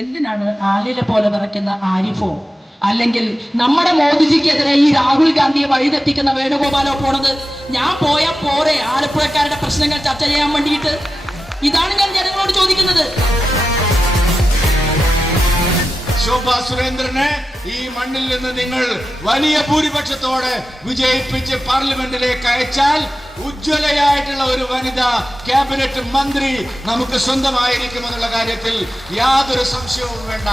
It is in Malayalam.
എന്തിനാണ് ആലിലെ പോലെ വിറയ്ക്കുന്ന ആരിഫോ അല്ലെങ്കിൽ നമ്മുടെ മോദിജിക്കെതിരെ ഈ രാഹുൽ ഗാന്ധിയെ വഴിതെറ്റിക്കുന്ന വേണുഗോപാലോ പോണത്? ഞാൻ പോയാ പോരെ ആലപ്പുഴക്കാരുടെ പ്രശ്നങ്ങൾ ചർച്ച ചെയ്യാൻ വേണ്ടിയിട്ട്? ഇതാണ് ഞാൻ ജനങ്ങളോട് ചോദിക്കുന്നത്. ശോഭാ സുരേന്ദ്രനെ ഈ മണ്ണിൽ നിന്ന് നിങ്ങൾ വലിയ ഭൂരിപക്ഷത്തോടെ വിജയിപ്പിച്ച് പാർലമെന്റിലേക്ക് അയച്ചാൽ ഉജ്ജ്വലയായിട്ടുള്ള ഒരു വനിതാ ക്യാബിനറ്റ് മന്ത്രി നമുക്ക് സ്വന്തമായിരിക്കുമെന്നുള്ള കാര്യത്തിൽ യാതൊരു സംശയവും വേണ്ട.